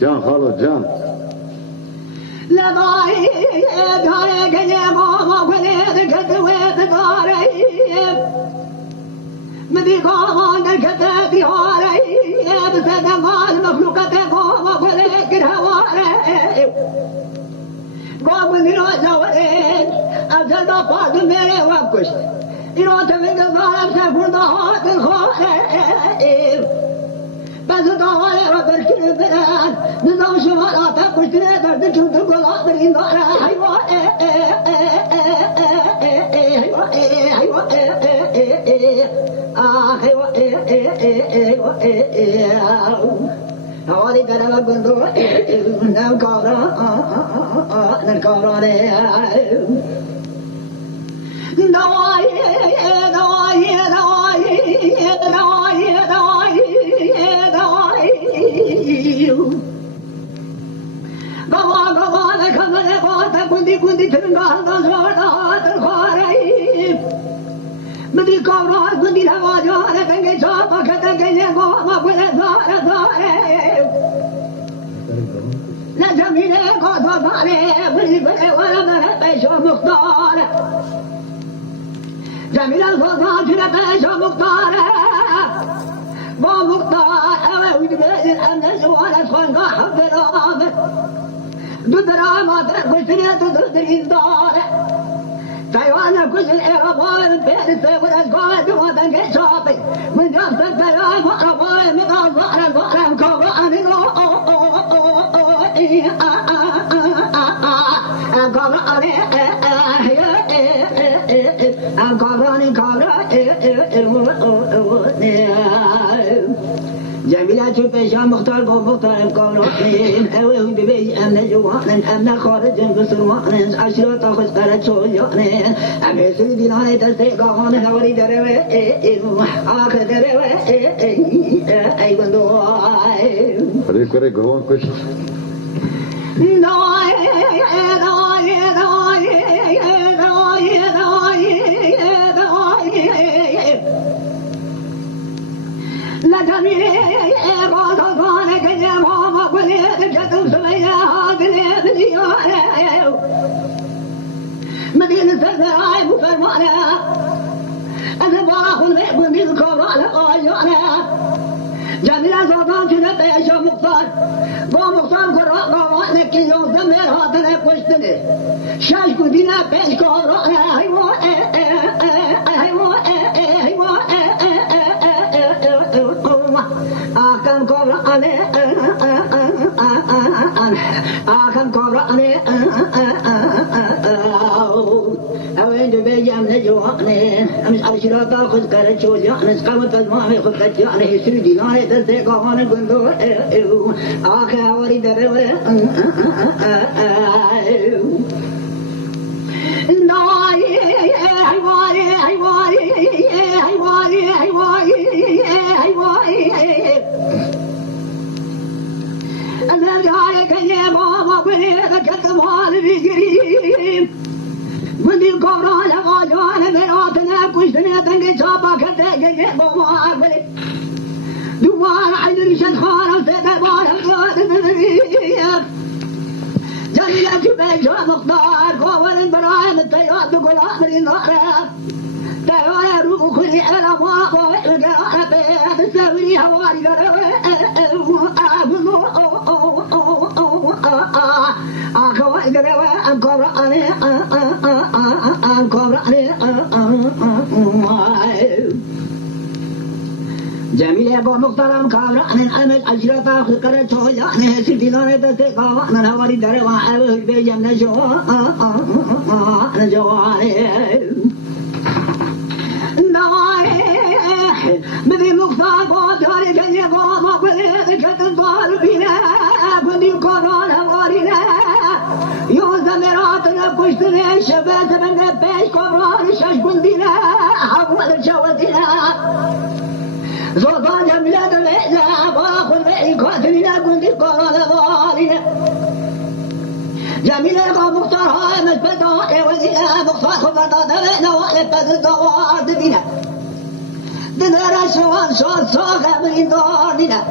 Can halo can. مدي قامان الكتاب هاري بسد مال مخلوقات قام فلك الهواري قام من الوزوين أبزل بفاق ميري وابكش إروت من الظالم سيكون ضهات الخاري بس ضهاري وبركن البلاد نظام شمالات كشتري درد شمت القلاب برين داري هوالي درب بندو نكارا دواي بابا لكمل قاتا كنتي ترنقال دزوات الخاري مدي كورا كنتي لواجوانا تنجي شابا كتنجي قوما كل زارة لا جميلة قاتا ثاني بلي ولا مرحبا مختار جميلة الفضاء شرقا مختار مختار أوي بيت الأمن ولا صنقا حب الأمن ددرا ما تركشني تدرين دار تايوانا كل الإيرابان بين السوي الأسقاط وما تنقل شاطئ من جنب البلاد وأربعين من الظهر كوران جميلة بيشا مختار بمختار بقرآن أوه ببي أمن جوان أمن خارج بسروان عشرة خسرت شويان أمن سيدنا تستيقان هوري دروا آخر دروا أي بندواي Rekore govan kuş. لا تميل غاضبان كجم هما قلت كتب سميا هاقلت اليوم مدينة الزراعي مفرمانة أنا باخذ بيكم من الكورة لقايانا جميلة زوطان كنت يشو مختار ومختار قراء قوات لكن يوم زمير هاتنا قشتني شاش قدينا بيش كورانا akan kobra ane أوين دبي أم نجوانه أمس أرشلات أخذ كرتشو جانس قامت الماء خذ كتجانه سودي ناي تسيقان قندو آخر أوري دروا ناي أنا جاي كني ماما بني ذكرت مال بيجري مندي كوران غاجان مراتنا كشتنا تنجي شابا كتجي ماما بني دوار عيد شخان سدبار جميلة بيجا مختار قوال برايم التيات قلاب النار تيار روح كل الأمواق والقرآن بسوري هواري جميلة أبو محترم كامران أمد أجرتا خلقنا شويانه سيدنا تسيقا من هواري دروا أبو بيجم نجوا مدي مختار قادر كي قام بليد كتنطار بنا كني قران هوارينا يوزا مراتنا كشتنا شبات من بيش قران شاش بندنا حول شوتنا زوطان جميلة العزة باخذ بيش قاتلنا كني قران هوارينا جميلة قام مختار هاي مسبتها خب داده نوال پس دوار ببینه دلر شوان شاد ساقه برین دار دینه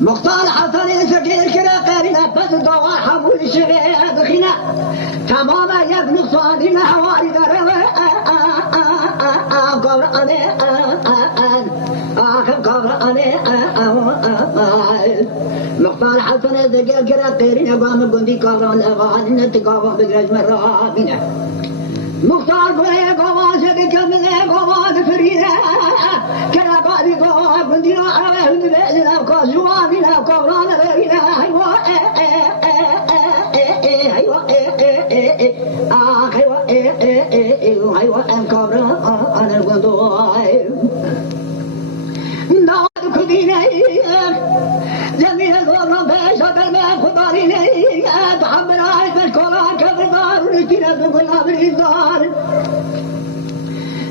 مختار حسن فقیر کرا قرینه پس دوار حمول شغیر بخینه تمام یک نقصان دینه حواری داره قرآنه آخر قرآنه مختار حسن فقیر کرا قرینه قام قندی قرآن لغانه تقاوم بگرج مرابینه مختار بره قواز بکمل قواز فریده کرا قادی قواز بندینا عوه ببیدنا قازوانینا قورانا ببینا حیوه حیوه قورانا القندوائي داد كديني جميل الغرام بيشا بالماء خضاريني تحمل عيد بالكولان كبردار ونشتينا بقلنا بالإزدار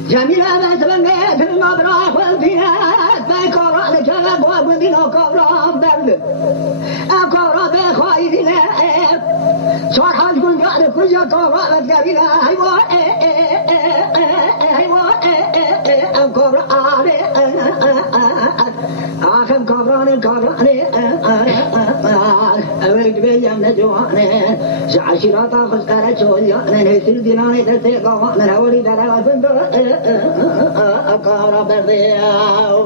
جميل بس بالميت المبراح والفينات بيكوران كلاب وابدنا كوران برد كوران بخوايدنا صار حاج كل قاعد كل كوران تقابلنا أيوة كوران آخر كبران أولد بيجام نجوانه شعشراتا خسكارة شوليانه نسل دينانه تسي قوانه هولي دلال بندو أقارب الضياء